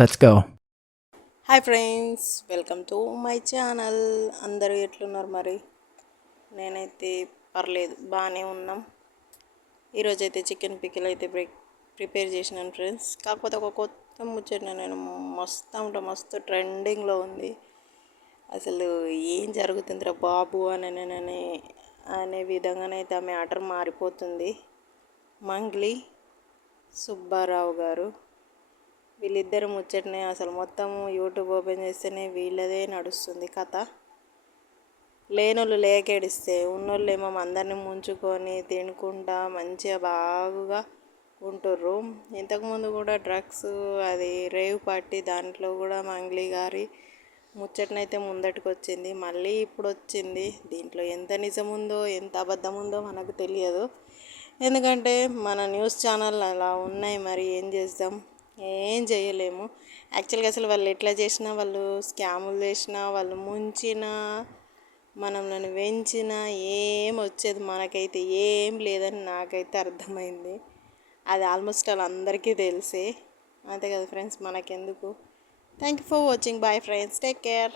Let's go. Hi friends, welcome to my channel. అందరూ ఎట్లున్నారు? మరి నేనైతే పర్లేదు, బాగానే ఉన్నాం. ఈరోజైతే చికెన్ పికిల్ అయితే ప్రిపేర్ చేసినాను ఫ్రెండ్స్. కాకపోతే ఒక కొత్త ముచ్చట నేను మస్తు ట్రెండింగ్లో ఉంది. అసలు ఏం జరుగుతుందిరా బాబు అనే విధంగానైతే ఆ మ్యాటర్ మారిపోతుంది. మంగ్లీ సుబ్బారావు గారు వీళ్ళిద్దరు ముచ్చటనే అసలు మొత్తం యూట్యూబ్ ఓపెన్ చేస్తేనే వీళ్ళదే నడుస్తుంది కథ. లేనోళ్ళు లేకేడిస్తే ఉన్నోళ్ళు ఏమో అందరిని ముంచుకొని తినుకుంటా మంచిగా బాగుగా ఉంటుర్రు. ఇంతకుముందు కూడా డ్రగ్స్ అది రేవ్ పార్టీ దాంట్లో కూడా మంగ్లీ గారి ముచ్చటనైతే ముందటికి వచ్చింది. మళ్ళీ ఇప్పుడు వచ్చింది. దీంట్లో ఎంత నిజం ఉందో ఎంత అబద్ధం ఉందో మనకు తెలియదు. ఎందుకంటే మన న్యూస్ ఛానల్ అలా ఉన్నాయి. మరి ఏం చేద్దాం, ఏం చేయలేము. యాక్చువల్గా అసలు వాళ్ళు ఎట్లా చేసినా, వాళ్ళు స్కాములు చేసినా, వాళ్ళు ముంచినా, మనల్ని వెంచినా ఏం వచ్చేది మనకైతే ఏం లేదని నాకైతే అర్థమైంది. అది ఆల్మోస్ట్ అలా అందరికీ తెలిసే. అంతే కదా ఫ్రెండ్స్, మనకెందుకు. Thank you for watching. Bye friends, take care.